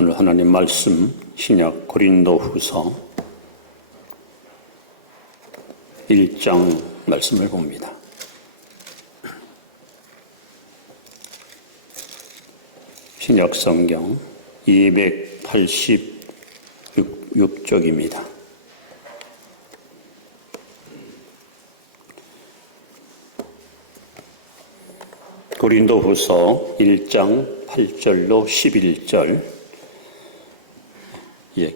오늘 하나님 말씀 신약 고린도후서 1장 말씀을 봅니다. 신약 성경 286쪽입니다. 고린도후서 1장 8절로 11절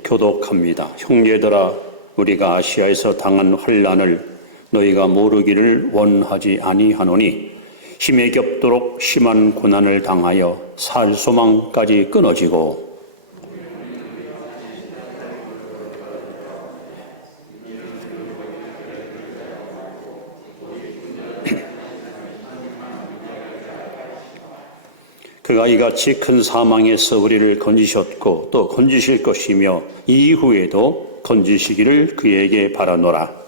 교독합니다. 형제들아, 우리가 아시아에서 당한 환난을 너희가 모르기를 원하지 아니하노니 힘에 겹도록 심한 고난을 당하여 살 소망까지 끊어지고 그가 이같이 큰 사망에서 우리를 건지셨고 또 건지실 것이며 이후에도 건지시기를 그에게 바라노라.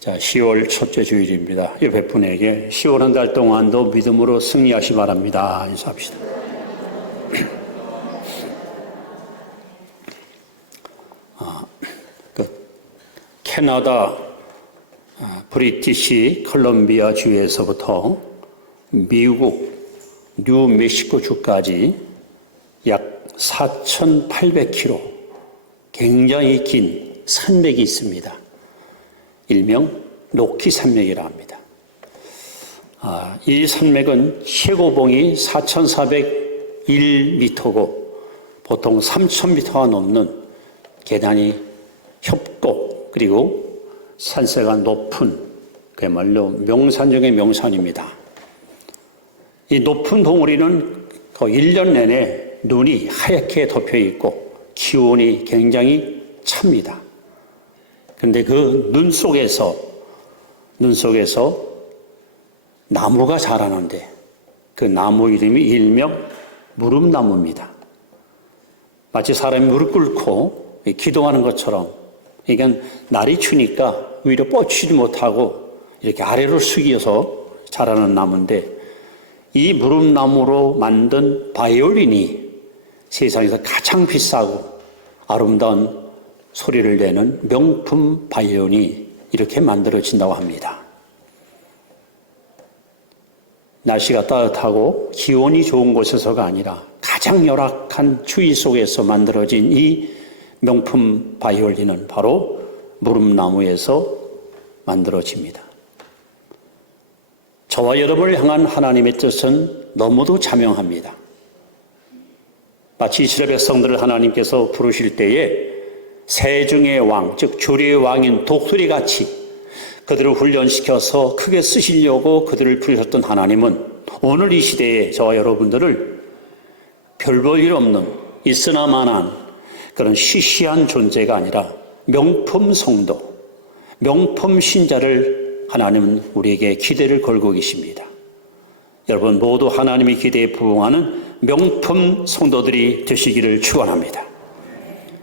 자, 10월 첫째 주일입니다. 옆에 분에게 10월 한 달 동안도 믿음으로 승리하시 바랍니다. 인사합시다. 캐나다 브리티시 컬럼비아 주에서부터 미국 뉴멕시코 주까지 약 4,800km 굉장히 긴 산맥이 있습니다. 일명 로키 산맥이라 합니다. 이 산맥은 최고봉이 4,401m고 보통 3,000m가 넘는 계단이 협곡 그리고 산세가 높은 그야말로 명산 중의 명산입니다. 이 높은 봉우리는 거의 1년 내내 눈이 하얗게 덮여 있고 기온이 굉장히 찹니다. 그런데 그 눈 속에서 나무가 자라는데 그 나무 이름이 일명 무릎나무입니다. 마치 사람이 무릎 꿇고 기도하는 것처럼, 그러니까 날이 추니까 위로 뻗치지 못하고 이렇게 아래로 숙여서 자라는 나무인데, 이 무릎나무로 만든 바이올린이 세상에서 가장 비싸고 아름다운 소리를 내는 명품 바이올린이 이렇게 만들어진다고 합니다. 날씨가 따뜻하고 기온이 좋은 곳에서가 아니라 가장 열악한 추위 속에서 만들어진 이 명품 바이올린은 바로 무릎나무에서 만들어집니다. 저와 여러분을 향한 하나님의 뜻은 너무도 자명합니다. 마치 이스라엘 백성들을 하나님께서 부르실 때에 세중의 왕, 즉 주류의 왕인 독수리같이 그들을 훈련시켜서 크게 쓰시려고 그들을 부르셨던 하나님은 오늘 이 시대에 저와 여러분들을 별 볼 일 없는 있으나마나 그런 시시한 존재가 아니라 명품 성도, 명품 신자를 하나님은 우리에게 기대를 걸고 계십니다. 여러분 모두 하나님의 기대에 부응하는 명품 성도들이 되시기를 축원합니다.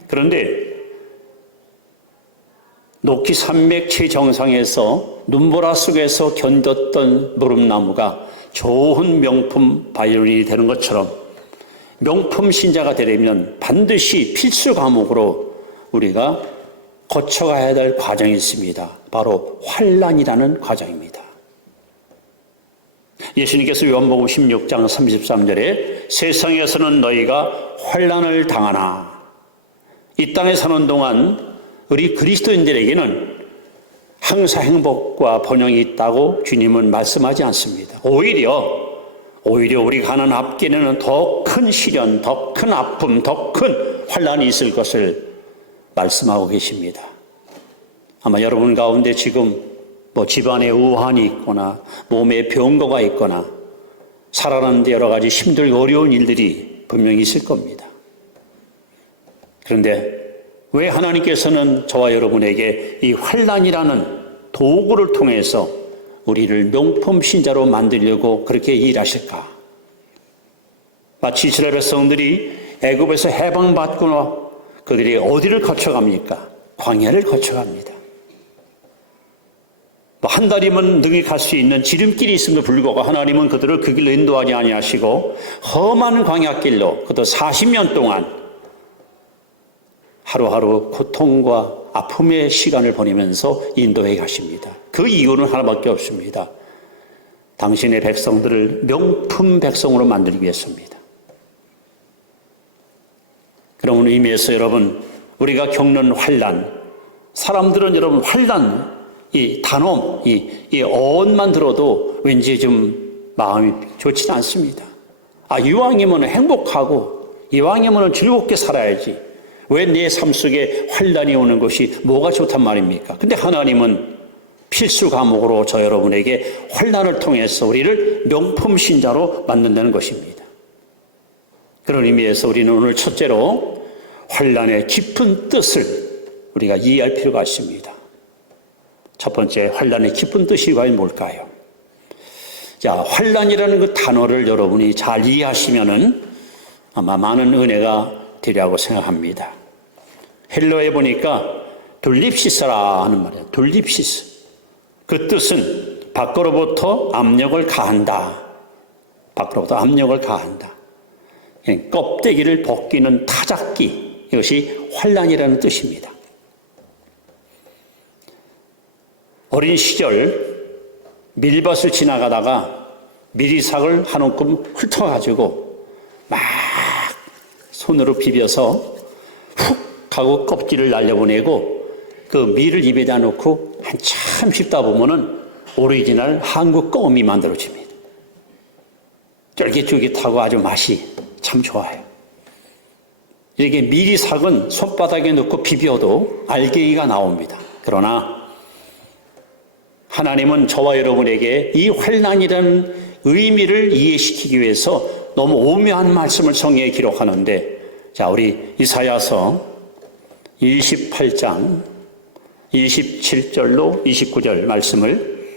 그런데 로키 산맥 최정상에서 눈보라 속에서 견뎠던 무릎나무가 좋은 명품 바이올린이 되는 것처럼 명품 신자가 되려면 반드시 필수 과목으로 우리가 거쳐가야 될 과정이 있습니다. 바로 환난이라는 과정입니다. 예수님께서 요한복음 16장 33절에 세상에서는 너희가 환난을 당하나 이 땅에 사는 동안 우리 그리스도인들에게는 항상 행복과 번영이 있다고 주님은 말씀하지 않습니다. 오히려 우리가 가는 앞길에는 더 큰 시련, 더 큰 아픔, 더 큰 환난이 있을 것을 말씀하고 계십니다. 아마 여러분 가운데 지금 집안에 우환이 있거나 몸에 병거가 있거나 살아가는데 여러 가지 힘들고 어려운 일들이 분명히 있을 겁니다. 그런데 왜 하나님께서는 저와 여러분에게 이 환난이라는 도구를 통해서 우리를 명품 신자로 만들려고 그렇게 일하실까? 마치 이스라엘 백성들이 애굽에서 해방받고 그들이 어디를 거쳐갑니까? 광야를 거쳐갑니다. 한 달이면 능히 갈 수 있는 지름길이 있음에도 불구하고 하나님은 그들을 그 길로 인도하지 아니하시고 험한 광야길로 그것도 40년 동안 하루하루 고통과 아픔의 시간을 보내면서 인도해 가십니다. 그 이유는 하나밖에 없습니다. 당신의 백성들을 명품 백성으로 만들기 위해서입니다. 그런 의미에서 여러분, 우리가 겪는 환난, 사람들은 여러분 환난, 이 단엄, 이 어원만 들어도 왠지 좀 마음이 좋지 않습니다. 이왕이면 행복하고 이왕이면 즐겁게 살아야지. 왜 내 삶 속에 환난이 오는 것이 뭐가 좋단 말입니까? 근데 하나님은 필수 과목으로 저 여러분에게 환난을 통해서 우리를 명품 신자로 만든다는 것입니다. 그런 의미에서 우리는 오늘 첫째로 환난의 깊은 뜻을 우리가 이해할 필요가 있습니다. 첫 번째, 환난의 깊은 뜻이 과연 뭘까요? 자, 환난이라는 그 단어를 여러분이 잘 이해하시면은 아마 많은 은혜가 되리라고 생각합니다. 헬러에 보니까 둘립시스라 하는 말이에요. 둘립시스. 그 뜻은 밖으로부터 압력을 가한다. 밖으로부터 압력을 가한다. 껍데기를 벗기는 타작기. 이것이 환난이라는 뜻입니다. 어린 시절 밀밭을 지나가다가 미리삭을 한 움큼 훑어가지고 막 손으로 비벼서 훅 하고 껍질을 날려보내고 그 밀을 입에다 넣고 한참 씹다 보면은 오리지널 한국 껌이 만들어집니다. 쫄깃쫄깃하고 아주 맛이 참 좋아요. 이렇게 미리삭은 손바닥에 넣고 비벼도 알갱이가 나옵니다. 그러나 하나님은 저와 여러분에게 이 환난이라는 의미를 이해시키기 위해서 너무 오묘한 말씀을 성경에 기록하는데, 자, 우리 이사야서 28장 27절로 29절 말씀을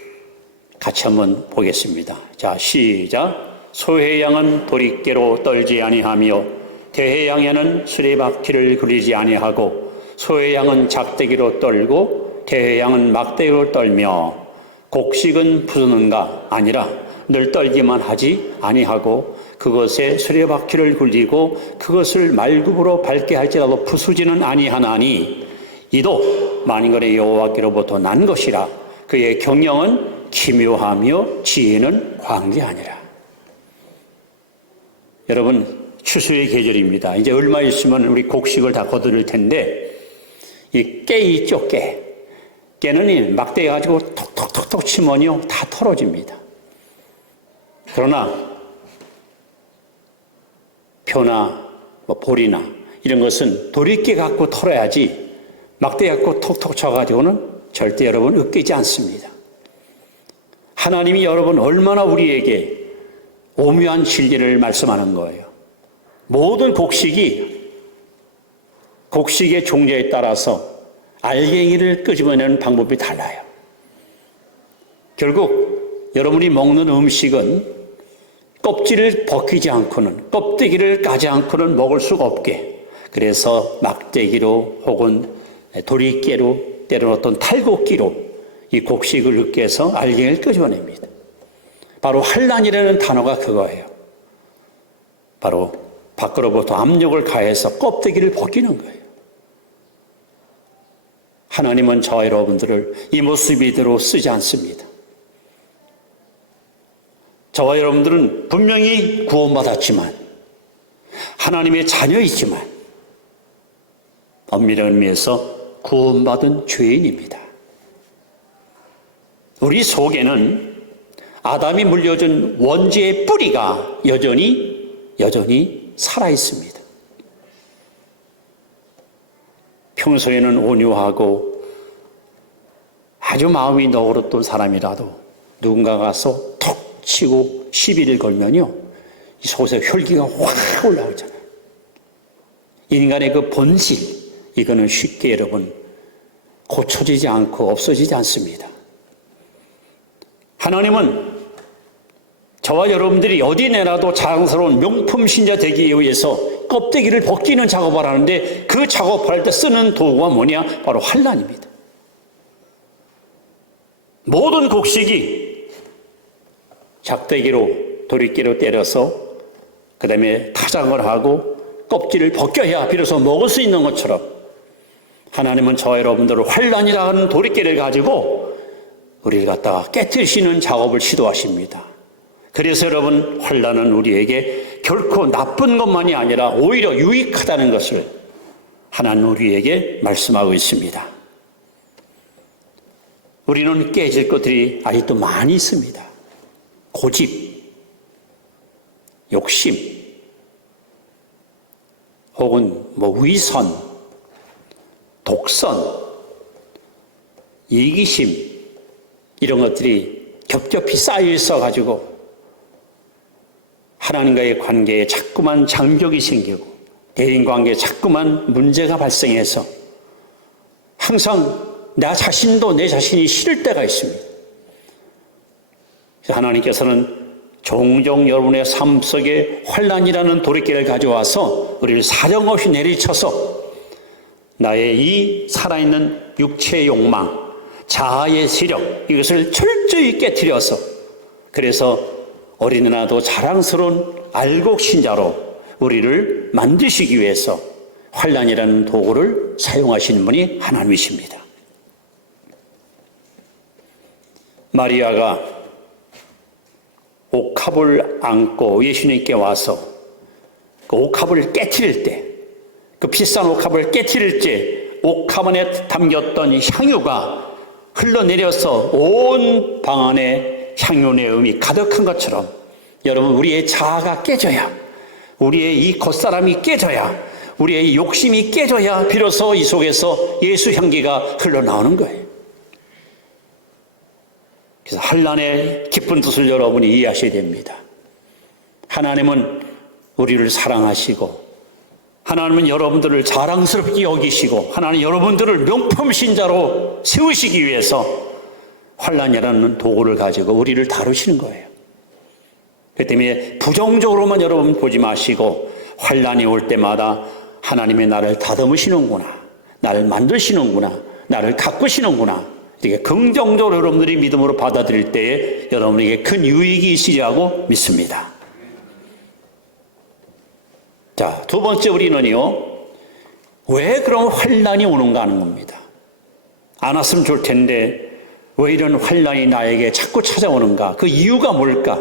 같이 한번 보겠습니다. 자, 시작. 소해양은 도리깨로 떨지 아니하며 대해양에는 수레바퀴를 굴리지 아니하고 소해양은 작대기로 떨고 대해양은 막대기로 떨며 곡식은 부수는가 아니라 늘 떨기만 하지 아니하고 그것에 수레바퀴를 굴리고 그것을 말굽으로 밟게 할지라도 부수지는 아니하나니 이도 만군의 여호와께로부터 난 것이라. 그의 경영은 기묘하며 지혜는 광대하니라. 여러분, 추수의 계절입니다. 이제 얼마 있으면 우리 곡식을 다 거두를 텐데 이 깨 있죠, 깨. 깨는 막대 가지고 톡톡톡톡 치면요 다 털어집니다. 그러나 표나 볼이나 이런 것은 도리깨 갖고 털어야지 막대 갖고 톡톡 쳐가지고는 절대 여러분 으깨지 않습니다. 하나님이 여러분 얼마나 우리에게 오묘한 진리를 말씀하는 거예요. 모든 곡식의 종류에 따라서 알갱이를 끄집어내는 방법이 달라요. 결국 여러분이 먹는 음식은 껍질을 벗기지 않고는, 껍데기를 까지 않고는 먹을 수가 없게, 그래서 막대기로 혹은 도리깨로 때로는 어떤 탈곡기로 이 곡식을 으깨서 알갱이를 끄집어냅니다. 바로 환난이라는 단어가 그거예요. 바로 밖으로부터 압력을 가해서 껍데기를 벗기는 거예요. 하나님은 저와 여러분들을 이 모습이대로 쓰지 않습니다. 저와 여러분들은 분명히 구원받았지만 하나님의 자녀이지만 엄밀한 의미에서 구원받은 죄인입니다. 우리 속에는 아담이 물려준 원죄의 뿌리가 여전히 살아있습니다. 평소에는 온유하고 아주 마음이 너그럽던 사람이라도 누군가 가서 톡 치고 시비를 걸면요 이 속에서 혈기가 확 올라오잖아요. 인간의 그 본질, 이거는 쉽게 여러분 고쳐지지 않고 없어지지 않습니다. 하나님은 저와 여러분들이 어디 내놔도 자랑스러운 명품 신자 되기 위해서 껍데기를 벗기는 작업을 하는데 그 작업할 때 쓰는 도구가 뭐냐? 바로 환란입니다. 모든 곡식이 작대기로 도리깨로 때려서 그 다음에 타작을 하고 껍질을 벗겨야 비로소 먹을 수 있는 것처럼 하나님은 저 여러분들을 환란이라는 도리깨를 가지고 우리를 갖다가 깨뜨리시는 작업을 시도하십니다. 그래서 여러분, 환란은 우리에게 결코 나쁜 것만이 아니라 오히려 유익하다는 것을 하나님 우리에게 말씀하고 있습니다. 우리는 깨질 것들이 아직도 많이 있습니다. 고집, 욕심, 혹은 위선, 독선, 이기심, 이런 것들이 겹겹이 쌓여 있어가지고 하나님과의 관계에 자꾸만 장벽이 생기고 대인관계에 자꾸만 문제가 발생해서 항상 나 자신도 내 자신이 싫을 때가 있습니다. 그래서 하나님께서는 종종 여러분의 삶 속에 환란이라는 도리깨를 가져와서 우리를 사정없이 내리쳐서 나의 이 살아있는 육체의 욕망, 자아의 세력, 이것을 철저히 깨트려서 그래서 어린애나도 자랑스러운 알곡 신자로 우리를 만드시기 위해서 환란이라는 도구를 사용하시는 분이 하나님이십니다. 마리아가 옥합을 안고 예수님께 와서 그 옥합을 깨트릴 때, 그 비싼 옥합을 깨트릴 때 옥합 안에 담겼던 향유가 흘러내려서 온 방 안에 향유 내음이 가득한 것처럼 여러분, 우리의 자아가 깨져야, 우리의 이 겉사람이 깨져야, 우리의 이 욕심이 깨져야 비로소 이 속에서 예수 향기가 흘러나오는 거예요. 그래서 환란의 깊은 뜻을 여러분이 이해하셔야 됩니다. 하나님은 우리를 사랑하시고 하나님은 여러분들을 자랑스럽게 여기시고 하나님 여러분들을 명품 신자로 세우시기 위해서 환란이라는 도구를 가지고 우리를 다루시는 거예요. 그렇기 때문에 부정적으로만 여러분 보지 마시고 환란이 올 때마다 하나님이 나를 다듬으시는구나, 나를 만드시는구나, 나를 가꾸시는구나, 이렇게 긍정적으로 여러분들이 믿음으로 받아들일 때에 여러분에게 큰 유익이 있으리라고 믿습니다. 자, 두 번째 우리는요, 왜 그런 환란이 오는가 하는 겁니다. 안 왔으면 좋을 텐데 왜 이런 환란이 나에게 자꾸 찾아오는가? 그 이유가 뭘까?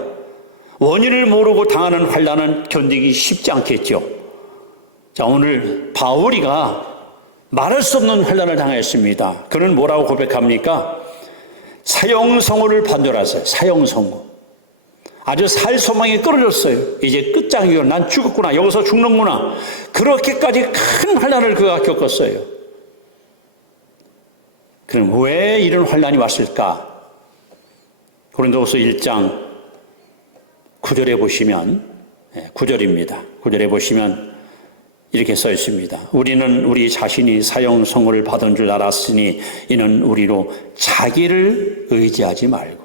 원인을 모르고 당하는 환란은 견디기 쉽지 않겠죠. 자, 오늘 바울이가 말할 수 없는 환란을 당했습니다. 그는 뭐라고 고백합니까? 사형선고를 판결하세요. 사형선고. 아주 살 소망이 끊어졌어요. 이제 끝장이고 난 죽었구나, 여기서 죽는구나, 그렇게까지 큰 환란을 그가 겪었어요. 그럼 왜 이런 환란이 왔을까? 고린도후서 1장 9절에 보시면, 9절입니다. 9절에 보시면 이렇게 써 있습니다. 우리는 우리 자신이 사형 선고를 받은 줄 알았으니 이는 우리로 자기를 의지하지 말고.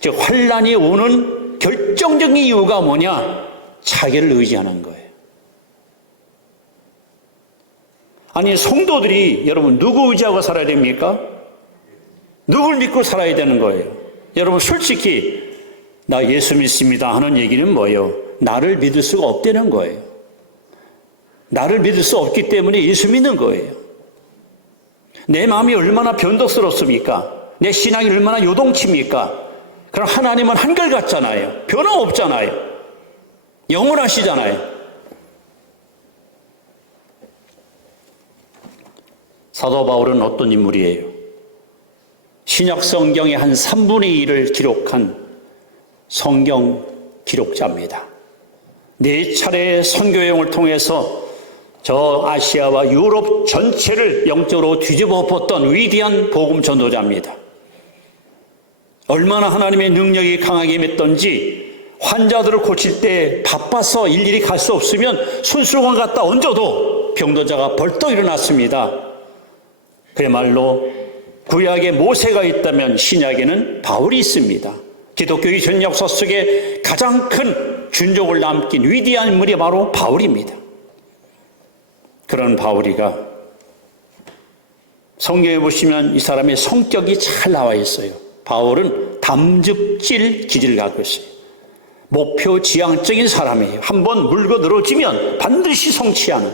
즉 환란이 오는 결정적인 이유가 뭐냐? 자기를 의지하는 거예요. 아니, 성도들이 여러분 누구 의지하고 살아야 됩니까? 누굴 믿고 살아야 되는 거예요? 여러분 솔직히 나 예수 믿습니다 하는 얘기는 뭐예요? 나를 믿을 수가 없다는 거예요. 나를 믿을 수 없기 때문에 예수 믿는 거예요. 내 마음이 얼마나 변덕스럽습니까? 내 신앙이 얼마나 요동칩니까? 그럼 하나님은 한결같잖아요. 변함없잖아요. 영원하시잖아요. 사도 바울은 어떤 인물이에요? 신약 성경의 한 3분의 1을 기록한 성경 기록자입니다. 4차례의 선교 여행을 통해서 저 아시아와 유럽 전체를 영적으로 뒤집어 엎었던 위대한 복음 전도자입니다. 얼마나 하나님의 능력이 강하게 임했던지 환자들을 고칠 때 바빠서 일일이 갈 수 없으면 손수건 갖다 얹어도 병도자가 벌떡 일어났습니다. 그야말로 구약에 모세가 있다면 신약에는 바울이 있습니다. 기독교의 전 역사 속에 가장 큰 준족을 남긴 위대한 인물이 바로 바울입니다. 그런 바울이가 성경에 보시면 이 사람의 성격이 잘 나와 있어요. 바울은 담즙질 기질을 갖고 있어요. 목표 지향적인 사람이에요. 한번 물고 늘어지면 반드시 성취하는,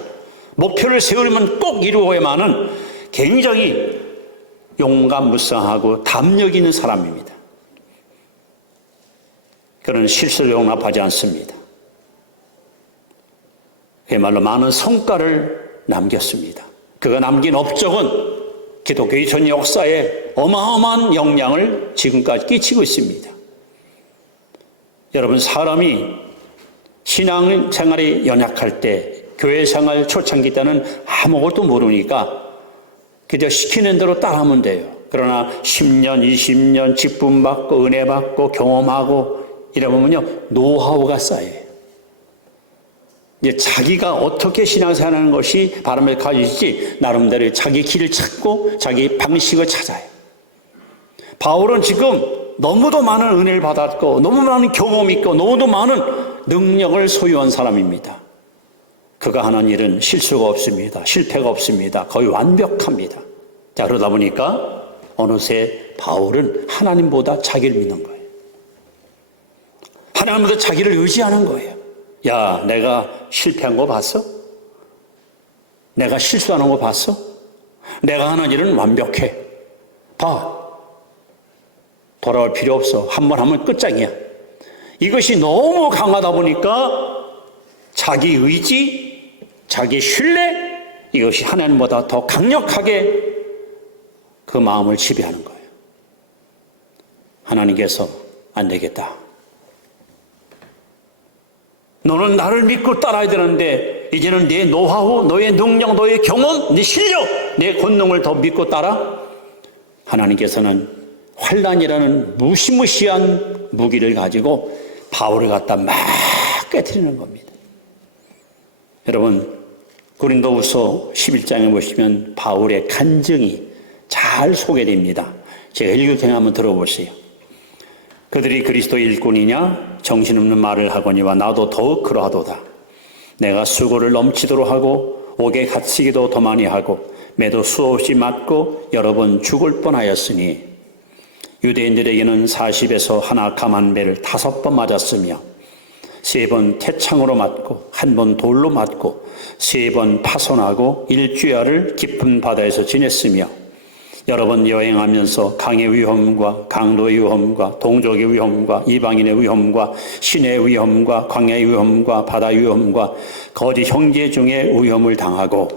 목표를 세우려면 꼭 이루어야만 하는 굉장히 용감무쌍하고 담력 있는 사람입니다. 그런 실수를 용납하지 않습니다. 그야말로 많은 성과를 남겼습니다. 그가 남긴 업적은 기독교의 전 역사에 어마어마한 영향을 지금까지 끼치고 있습니다. 여러분, 사람이 신앙생활에 연약할 때, 교회 생활 초창기 때는 아무것도 모르니까 그저 시키는 대로 따라하면 돼요. 그러나 10년, 20년 직분받고 은혜 받고 경험하고 이러면요, 노하우가 쌓여요. 이제 자기가 어떻게 신앙생활하는 것이 바람을 가질지 나름대로 자기 길을 찾고 자기 방식을 찾아요. 바울은 지금 너무도 많은 은혜를 받았고 너무 많은 경험이 있고 너무도 많은 능력을 소유한 사람입니다. 그가 하는 일은 실수가 없습니다. 실패가 없습니다. 거의 완벽합니다. 자, 그러다 보니까 어느새 바울은 하나님보다 자기를 믿는 거예요. 하나님보다 자기를 의지하는 거예요. 야, 내가 실패한 거 봤어? 내가 실수하는 거 봤어? 내가 하는 일은 완벽해. 봐. 돌아올 필요 없어. 한 번 하면 끝장이야. 이것이 너무 강하다 보니까 자기 의지, 자기 신뢰, 이것이 하나님보다 더 강력하게 그 마음을 지배하는 거예요. 하나님께서 안 되겠다. 너는 나를 믿고 따라야 되는데 이제는 내 노하우, 너의 능력, 너의 경험, 네 실력, 내 권능을 더 믿고 따라? 하나님께서는 환난이라는 무시무시한 무기를 가지고 바울을 갖다 막 깨트리는 겁니다. 여러분, 고린도후서 11장에 보시면 바울의 간증이 잘 소개됩니다. 제가 읽을 테니 한번 들어보세요. 그들이 그리스도의 일꾼이냐? 정신없는 말을 하거니와 나도 더욱 그러하도다. 내가 수고를 넘치도록 하고 옥에 갇히기도 더 많이 하고 매도 수없이 맞고 여러 번 죽을 뻔하였으니 유대인들에게는 40에서 하나 감한 배를 5번 맞았으며 3번 태창으로 맞고 1번 돌로 맞고 3번 파손하고 일주야를 깊은 바다에서 지냈으며 여러 번 여행하면서 강의 위험과 강도의 위험과 동족의 위험과 이방인의 위험과 신의 위험과 광야의 위험과 바다의 위험과 거짓 형제 중에 위험을 당하고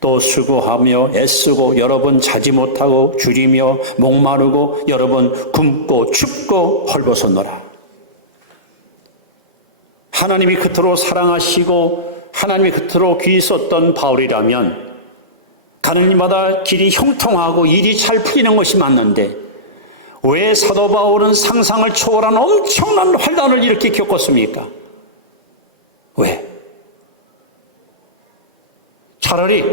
또 수고하며 애쓰고 여러 번 자지 못하고 줄이며 목마르고 여러 번 굶고 춥고 헐벗었노라. 하나님이 그토록 사랑하시고 하나님이 그토록 귀히 썼던 바울이라면 가는 일마다 길이 형통하고 일이 잘 풀리는 것이 맞는데 왜 사도 바울은 상상을 초월한 엄청난 환난을 이렇게 겪었습니까? 왜? 차라리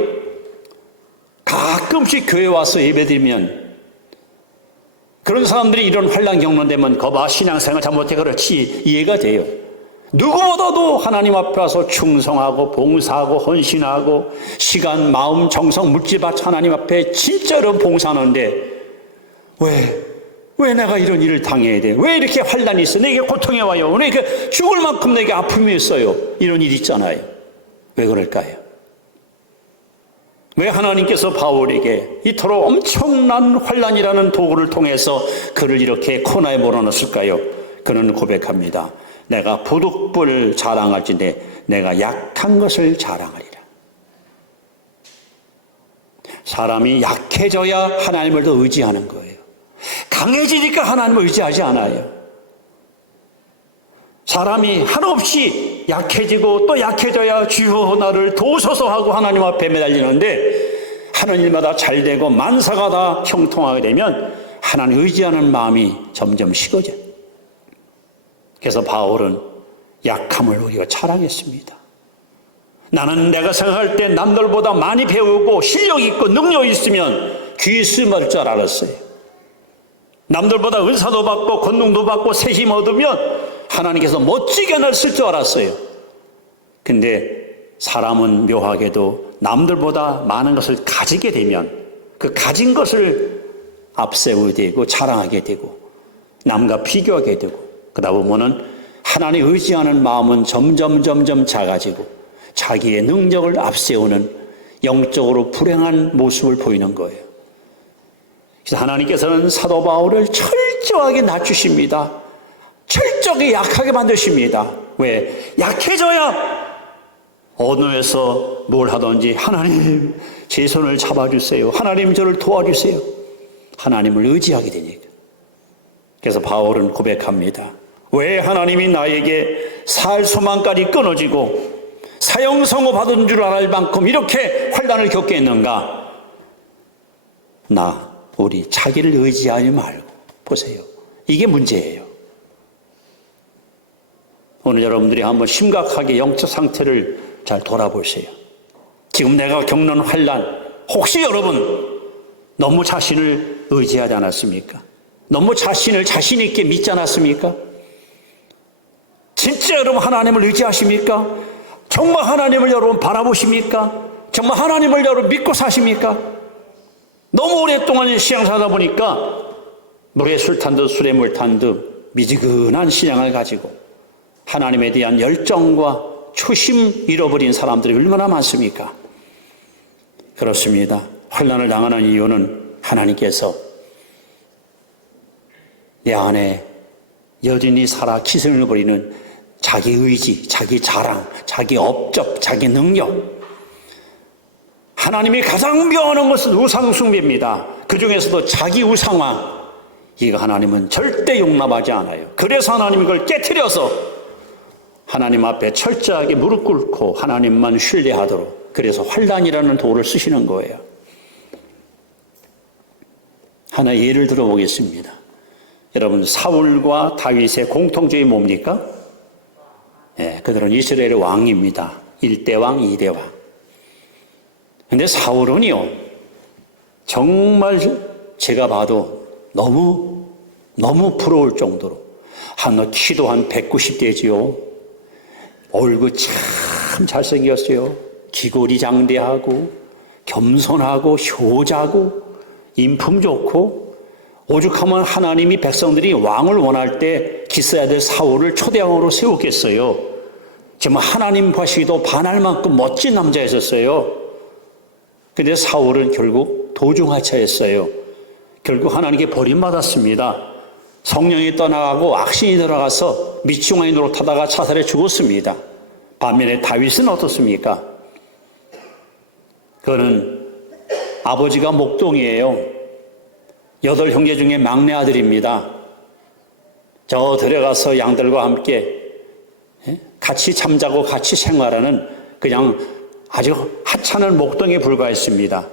가끔씩 교회 와서 예배드리면 그런 사람들이 이런 환난 겪는다면 거봐 신앙생활 잘못해 그렇지 이해가 돼요. 누구보다도 하나님 앞에 와서 충성하고 봉사하고 헌신하고 시간, 마음, 정성, 물질바쳐 하나님 앞에 진짜로 봉사하는데 왜 내가 이런 일을 당해야 돼? 왜 이렇게 환난이 있어? 내게 고통이 와요? 왜 이렇게 죽을 만큼 내게 아픔이 있어요? 이런 일 있잖아요. 왜 그럴까요? 왜 하나님께서 바울에게 이토록 엄청난 환난이라는 도구를 통해서 그를 이렇게 코너에 몰아넣었을까요? 그는 고백합니다. 내가 부득불 자랑할진대 내가 약한 것을 자랑하리라. 사람이 약해져야 하나님을 더 의지하는 거예요. 강해지니까 하나님을 의지하지 않아요. 사람이 한없이 약해지고 또 약해져야 주여 나를 도우소서 하고 하나님 앞에 매달리는데 하는 일마다 잘 되고 만사가 다 형통하게 되면 하나님 의지하는 마음이 점점 식어져요. 그래서 바울은 약함을 우리가 자랑했습니다. 나는 내가 생각할 때 남들보다 많이 배우고 실력 있고 능력 있으면 귀 쓰임할 줄 알았어요. 남들보다 은사도 받고 권능도 받고 세심 얻으면 하나님께서 멋지게 날 쓸 줄 알았어요. 근데 사람은 묘하게도 남들보다 많은 것을 가지게 되면 그 가진 것을 앞세우게 되고 자랑하게 되고 남과 비교하게 되고 그러다 보면은 하나님 의지하는 마음은 점점 작아지고 자기의 능력을 앞세우는 영적으로 불행한 모습을 보이는 거예요. 그래서 하나님께서는 사도 바울을 철저하게 낮추십니다. 철저하게 약하게 만드십니다. 왜? 약해져야 언어에서 뭘 하든지 하나님 제 손을 잡아주세요. 하나님 저를 도와주세요. 하나님을 의지하게 되니까. 그래서 바울은 고백합니다. 왜 하나님이 나에게 살 소망까지 끊어지고 사형선고 받은 줄 알 만큼 이렇게 환난을 겪게 했는가? 우리 자기를 의지하지 말고 보세요. 이게 문제예요. 오늘 여러분들이 한번 심각하게 영적 상태를 잘 돌아보세요. 지금 내가 겪는 환난, 혹시 여러분 너무 자신을 의지하지 않았습니까? 너무 자신을 자신 있게 믿지 않았습니까? 진짜 여러분 하나님을 의지하십니까? 정말 하나님을 여러분 바라보십니까? 정말 하나님을 여러분 믿고 사십니까? 너무 오랫동안 신앙사다 보니까 물에 술 탄 듯 술에 물 탄 듯 미지근한 신앙을 가지고 하나님에 대한 열정과 초심 잃어버린 사람들이 얼마나 많습니까? 그렇습니다. 환난을 당하는 이유는 하나님께서 내 안에 여전히 살아 기승을 부리는 자기 의지, 자기 자랑, 자기 업적, 자기 능력. 하나님이 가장 미워하는 것은 우상 숭배입니다. 그 중에서도 자기 우상화. 이거 하나님은 절대 용납하지 않아요. 그래서 하나님이 그걸 깨트려서 하나님 앞에 철저하게 무릎 꿇고 하나님만 신뢰하도록 그래서 환난이라는 도를 쓰시는 거예요. 하나 예를 들어보겠습니다. 여러분 사울과 다윗의 공통점이 뭡니까? 그들은 이스라엘의 왕입니다. 1대 왕, 2대 왕. 근데 사울은요, 정말 제가 봐도 너무 부러울 정도로 키도 한 190대지요. 얼굴 참 잘생겼어요. 기골이 장대하고 겸손하고 효자고 인품 좋고 오죽하면 하나님이 백성들이 왕을 원할 때 기써야 될 사울을 초대왕으로 세웠겠어요. 정말 하나님 보시기도 반할 만큼 멋진 남자였었어요. 근데 사울은 결국 도중하차했어요. 결국 하나님께 버림받았습니다. 성령이 떠나가고 악신이 들어가서 미충만이 노릇하다가 자살해 죽었습니다. 반면에 다윗은 어떻습니까? 그는 아버지가 목동이에요. 8형제 중에 막내 아들입니다. 저 들어가서 양들과 함께 같이 잠자고 같이 생활하는 그냥 아주 하찮은 목동에 불과했습니다.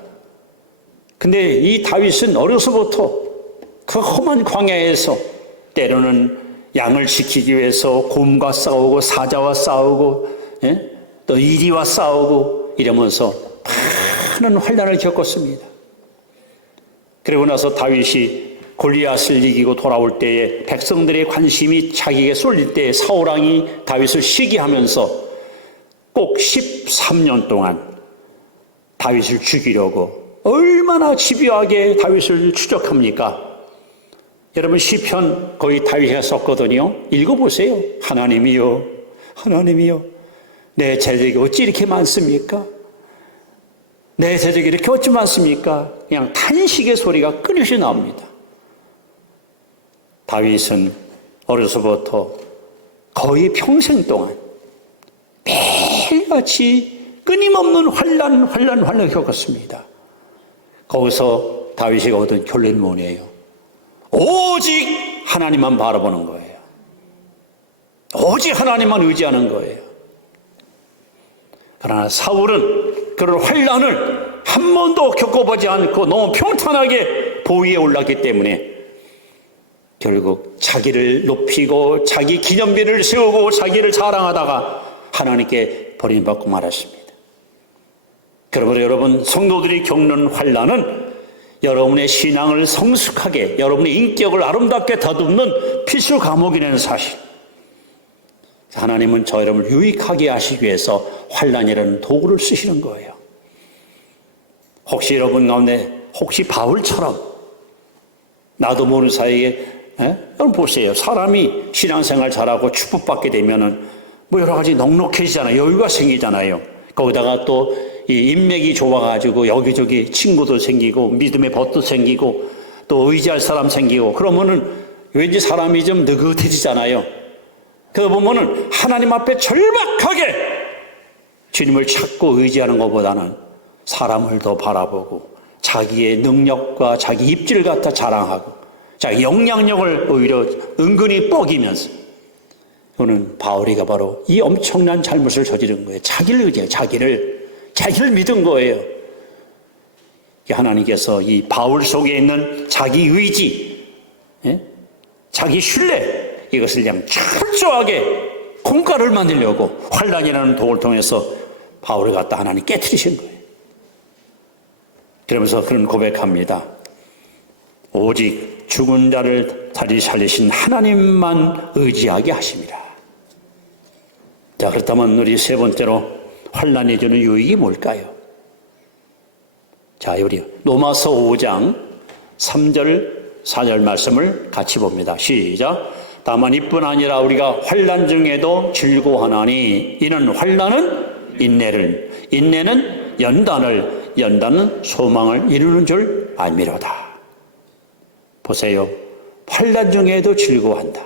근데 이 다윗은 어려서부터 그 험한 광야에서 때로는 양을 지키기 위해서 곰과 싸우고 사자와 싸우고 또 이리와 싸우고 이러면서 많은 환난을 겪었습니다. 그리고 나서 다윗이 골리앗을 이기고 돌아올 때에 백성들의 관심이 자기에게 쏠릴 때 사울왕이 다윗을 시기하면서 꼭 13년 동안 다윗을 죽이려고 얼마나 집요하게 다윗을 추적합니까? 여러분 시편 거의 다윗이 썼거든요. 읽어보세요. 하나님이여 하나님이여 내 재력이 어찌 이렇게 많습니까? 내 재력이 이렇게 어찌 많습니까? 그냥 탄식의 소리가 끊임없이 나옵니다. 다윗은 어려서부터 거의 평생 동안 매일같이 끊임없는 환난을 겪었습니다. 거기서 다윗이 얻은 결론은 뭐예요? 오직 하나님만 바라보는 거예요. 오직 하나님만 의지하는 거예요. 그러나 사울은 그런 환난을 한 번도 겪어보지 않고 너무 평탄하게 보위에 올랐기 때문에 결국 자기를 높이고 자기 기념비를 세우고 자기를 자랑하다가 하나님께 버림받고 말았습니다. 그러므로 여러분 성도들이 겪는 환난은 여러분의 신앙을 성숙하게 여러분의 인격을 아름답게 더듬는 필수 과목이라는 사실. 하나님은 저 여러분을 유익하게 하시기 위해서 환난이라는 도구를 쓰시는 거예요. 혹시 여러분 가운데 혹시 바울처럼 나도 모르는 사이에 여러분 보세요. 사람이 신앙생활 잘하고 축복받게 되면은 뭐 여러 가지 넉넉해지잖아요. 여유가 생기잖아요. 거기다가 또 이 인맥이 좋아가지고 여기저기 친구도 생기고 믿음의 벗도 생기고 또 의지할 사람 생기고 그러면은 왠지 사람이 좀 느긋해지잖아요. 그러다 보면은 하나님 앞에 절박하게 주님을 찾고 의지하는 것보다는 사람을 더 바라보고 자기의 능력과 자기 입지를 갖다 자랑하고 자기 영향력을 오히려 은근히 뻐기면서 그는 바울이가 바로 이 엄청난 잘못을 저지른 거예요. 자기를 의지해 자기를 믿은 거예요. 하나님께서 이 바울 속에 있는 자기 의지, 자기 신뢰 이것을 그냥 철저하게 콩가루를 만들려고 환난이라는 도구를 통해서 바울을 갖다 하나님 깨트리신 거예요. 그러면서 그런 고백합니다. 오직 죽은 자를 다시 살리신 하나님만 의지하게 하십니다. 자, 그렇다면 우리 세 번째로 환난이 주는 유익이 뭘까요? 자, 우리 로마서 5장 3절 4절 말씀을 같이 봅니다. 시작. 다만 이뿐 아니라 우리가 환난 중에도 즐거워하나니 이는 환난은 인내를, 인내는 연단을, 연단은 소망을 이루는 줄 알미로다. 보세요. 환난 중에도 즐거워한다.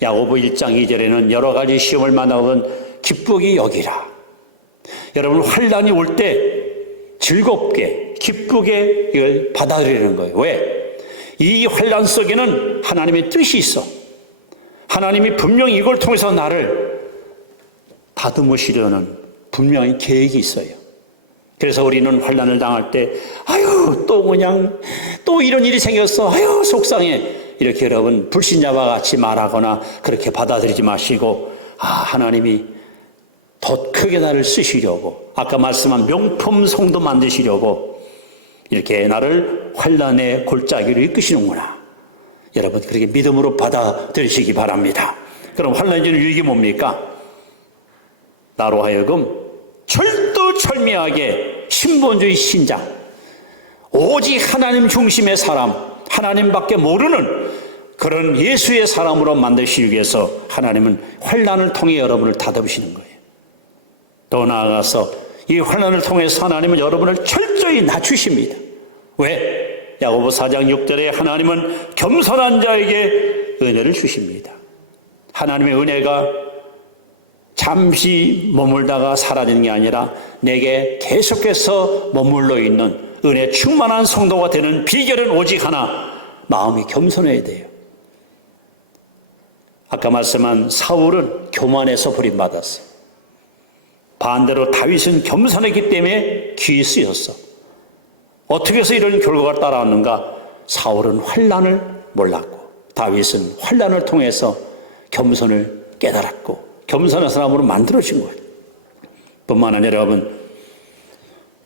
야고보 1장 2절에는 여러 가지 시험을 만나면 기쁘게 여기라. 여러분 환난이 올 때 즐겁게 기쁘게 이걸 받아들이는 거예요. 왜? 이 환난 속에는 하나님의 뜻이 있어. 하나님이 분명히 이걸 통해서 나를 다듬으시려는 분명히 계획이 있어요. 그래서 우리는 환난을 당할 때 아유 또 그냥 또 이런 일이 생겼어. 아유 속상해. 이렇게 여러분 불신자와 같이 말하거나 그렇게 받아들이지 마시고 하나님이 더 크게 나를 쓰시려고 아까 말씀한 명품 성도 만드시려고 이렇게 나를 환난의 골짜기로 이끄시는구나. 여러분 그렇게 믿음으로 받아들이시기 바랍니다. 그럼 환난이 주는 유익이 뭡니까? 나로 하여금 철두철미하게 신본주의 신장 오직 하나님 중심의 사람 하나님밖에 모르는 그런 예수의 사람으로 만드시기 위해서 하나님은 환난을 통해 여러분을 다듬으시는 거예요. 더 나아가서 이 환난을 통해서 하나님은 여러분을 철저히 낮추십니다. 왜? 야고보 4장 6절에 하나님은 겸손한 자에게 은혜를 주십니다. 하나님의 은혜가 잠시 머물다가 사라지는 게 아니라 내게 계속해서 머물러 있는 은혜 충만한 성도가 되는 비결은 오직 하나, 마음이 겸손해야 돼요. 아까 말씀한 사울은 교만해서 버림받았어요. 반대로 다윗은 겸손했기 때문에 귀히 쓰였어. 어떻게 해서 이런 결과가 따라왔는가? 사울은 환난을 몰랐고 다윗은 환난을 통해서 겸손을 깨달았고 겸손한 사람으로 만들어진 거예요. 뿐만 아니라 여러분,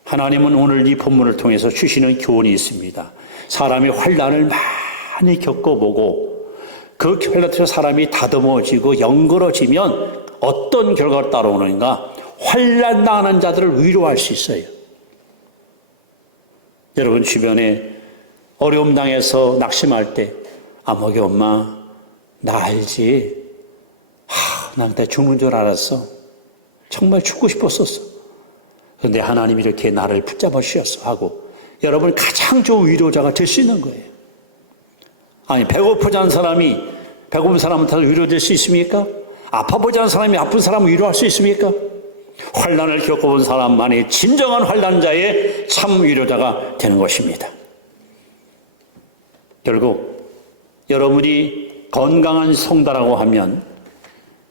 하나님은 오늘 이 본문을 통해서 주시는 교훈이 있습니다. 사람이 환난을 많이 겪어보고 그 환난 통해서 사람이 다듬어지고 영걸어지면 어떤 결과가 따라오는가? 환난 당하는 자들을 위로할 수 있어요. 여러분 주변에 어려움 당해서 낙심할 때 아목이 엄마 나 알지? 나 그때 죽는 줄 알았어. 정말 죽고 싶었었어. 그런데 하나님이 이렇게 나를 붙잡아 주셨어 하고 여러분 가장 좋은 위로자가 될 수 있는 거예요. 아니 배고프지 않은 사람이 배고픈 사람한테 위로될 수 있습니까? 아파보지 않은 사람이 아픈 사람을 위로할 수 있습니까? 환난을 겪어본 사람만이 진정한 환난자의 참 위로자가 되는 것입니다. 결국 여러분이 건강한 성도라고 하면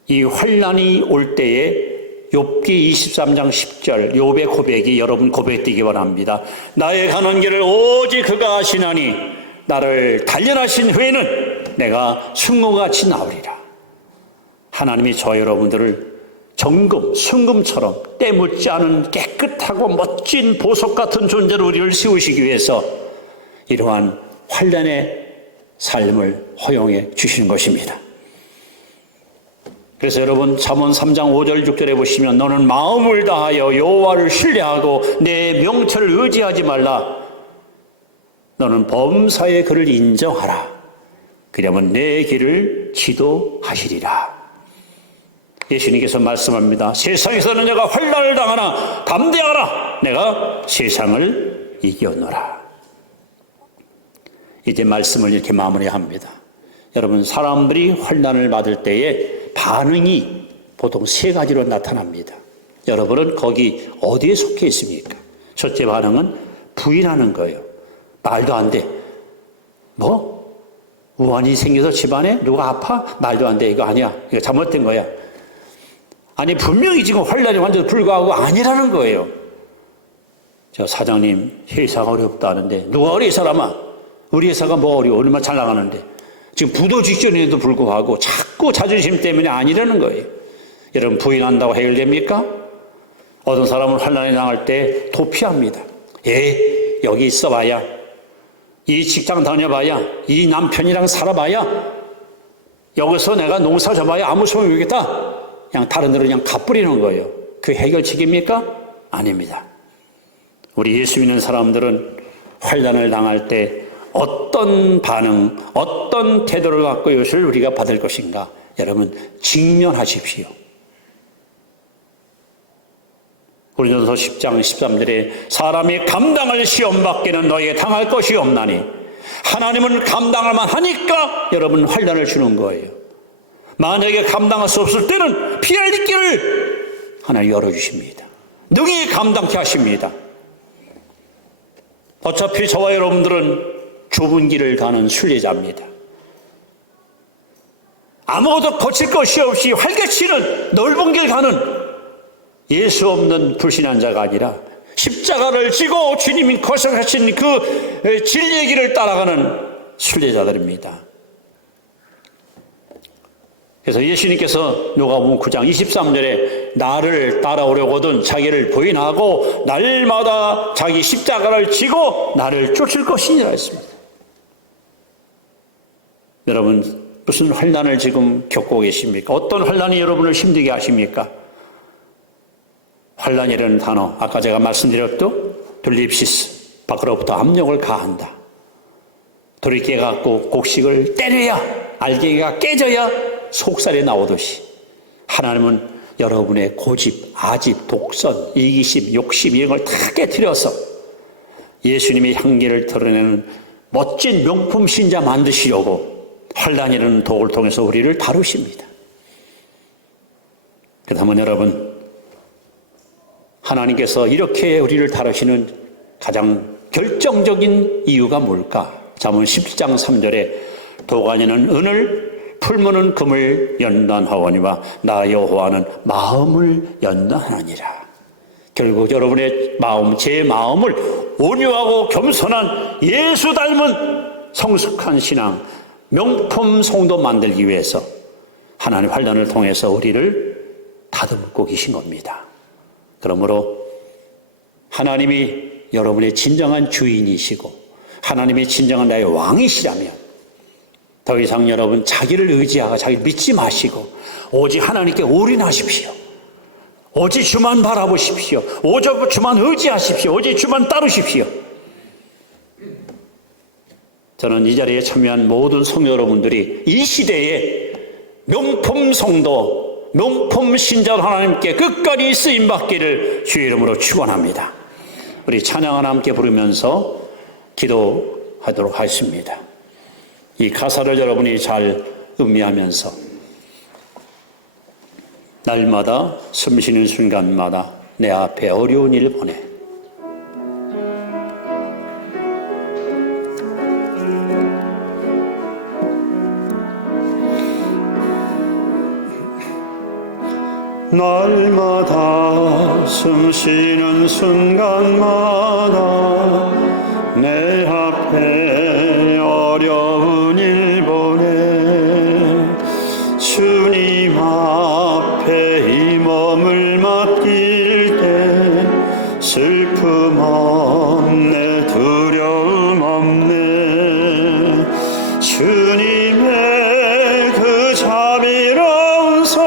이 환난이 올 때에 욥기 23장 10절 욥의 고백이 여러분 고백되기 바랍니다. 나의 가는 길을 오직 그가 아시나니 나를 단련하신 후에는 내가 승무같이 나오리라. 하나님이 저 여러분들을 정금, 순금처럼 때묻지 않은 깨끗하고 멋진 보석 같은 존재로 우리를 세우시기 위해서 이러한 환난의 삶을 허용해 주시는 것입니다. 그래서 여러분 잠언 3장 5절 6절에 보시면 너는 마음을 다하여 여호와를 신뢰하고 내 명철을 의지하지 말라. 너는 범사의 그를 인정하라. 그러면 내 길을 지도하시리라. 예수님께서 말씀합니다. 세상에서는 내가 환난을 당하나 담대하라. 내가 세상을 이겨노라. 이제 말씀을 이렇게 마무리합니다. 여러분 사람들이 환난을 받을 때에 반응이 보통 세 가지로 나타납니다. 여러분은 거기 어디에 속해 있습니까? 첫째 반응은 부인하는 거예요. 말도 안 돼. 뭐? 우환이 생겨서 집안에 누가 아파? 말도 안 돼. 이거 아니야. 이거 잘못된 거야. 아니 분명히 지금 환난이 완전 불구하고 아니라는 거예요. 저 사장님 회사가 어렵다는데 누가 어려 이 사람아? 우리 회사가 뭐 어려워? 얼마나 잘 나가는데 지금 부도 직전에도 불구하고 자꾸 자존심 때문에 아니라는 거예요. 여러분 부인한다고 해결됩니까? 어떤 사람은 환난에 당할 때 도피합니다. 여기 있어봐야, 이 직장 다녀봐야, 이 남편이랑 살아봐야, 여기서 내가 농사 져봐야 아무 소용이 없겠다. 그냥 다른 데로 그냥 가버리는 거예요. 그 해결책입니까? 아닙니다. 우리 예수 믿는 사람들은 환난을 당할 때 어떤 반응, 어떤 태도를 갖고 이것을 우리가 받을 것인가? 여러분 직면하십시오. 고린도서 10장 13절에 사람이 감당할 시험밖에는 너에게 당할 것이 없나니 하나님은 감당할 만하니까 여러분 환난을 주는 거예요. 만약에 감당할 수 없을 때는 피할 길을 하나님 열어주십니다. 능히 감당케 하십니다. 어차피 저와 여러분들은 좁은 길을 가는 순례자입니다. 아무것도 거칠 것이 없이 활개치는 넓은 길 가는 예수 없는 불신한 자가 아니라 십자가를 지고 주님이 거듭하신 그 진리의 길을 따라가는 순례자들입니다. 그래서 예수님께서 누가복음 9장 23절에 나를 따라오려거든 자기를 부인하고 날마다 자기 십자가를 지고 나를 쫓을 것이니라 했습니다. 여러분 무슨 환난을 지금 겪고 계십니까? 어떤 환난이 여러분을 힘들게 하십니까? 환난이라는 단어, 아까 제가 말씀드렸죠? 둘립시스, 밖으로부터 압력을 가한다. 돌이 깨갖고 곡식을 때려야 알갱이가 깨져야 속살이 나오듯이 하나님은 여러분의 고집, 아집, 독선, 이기심, 욕심 이런 걸 다 깨트려서 예수님의 향기를 드러내는 멋진 명품 신자 만드시려고 환난이라는 독을 통해서 우리를 다루십니다. 그렇다면 여러분 하나님께서 이렇게 우리를 다루시는 가장 결정적인 이유가 뭘까? 잠언 17장 3절에 도가니는 은을 풀무는 금을 연단하오니와 나 여호와는 마음을 연단하니라. 결국 여러분의 마음, 제 마음을 온유하고 겸손한 예수 닮은 성숙한 신앙, 명품 성도 만들기 위해서 하나님 환난을 통해서 우리를 다듬고 계신 겁니다. 그러므로 하나님이 여러분의 진정한 주인이시고 하나님의 진정한 나의 왕이시라면 더 이상 여러분 자기를 의지하고 자기를 믿지 마시고 오직 하나님께 올인하십시오. 오직 주만 바라보십시오. 오직 주만 의지하십시오. 오직 주만 따르십시오. 저는 이 자리에 참여한 모든 성도 여러분들이 이 시대에 명품 성도, 명품 신자 하나님께 끝까지 쓰임받기를 주의 이름으로 축원합니다. 우리 찬양을 함께 부르면서 기도하도록 하겠습니다. 이 가사를 여러분이 잘 음미하면서 날마다 숨쉬는 순간마다 내 앞에 어려운 일을 보내 날마다 숨쉬는 순간마다 내 앞에 어려운 일 보내 주님 앞에 이 몸을 맡길 때 슬픔 없네 두려움 없네 주님의 그 자비로운 손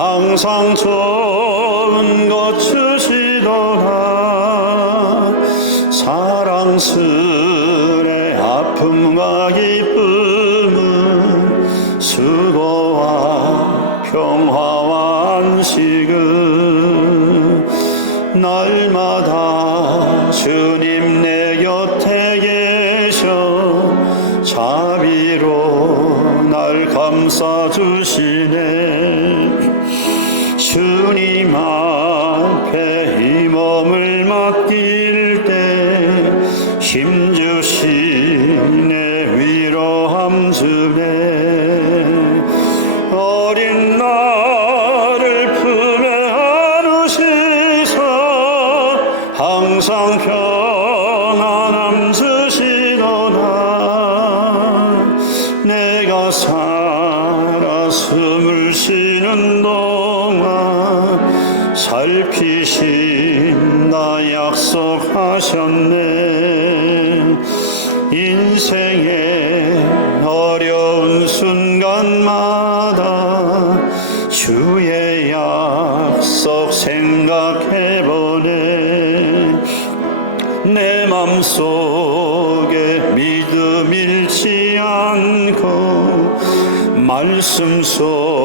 항상 좋은 것 주시더라. 사랑스레 아픔과 기쁨은 수고와 평화와 안식은 날마다 주님 내 곁에 계셔 자비로 날 감싸주시네. 주님 앞에 이 몸을 맡길 때 힘주시네 위로함 주네. 어린 나를 품에 안으시사 항상 편안함 주시도다. 내가 살아 숨을 쉬는 동안 살피신다 약속하셨네. 인생의 어려운 순간마다 주의 약속 생각해보네. 내 맘속에 믿음 잃지 않고 말씀 속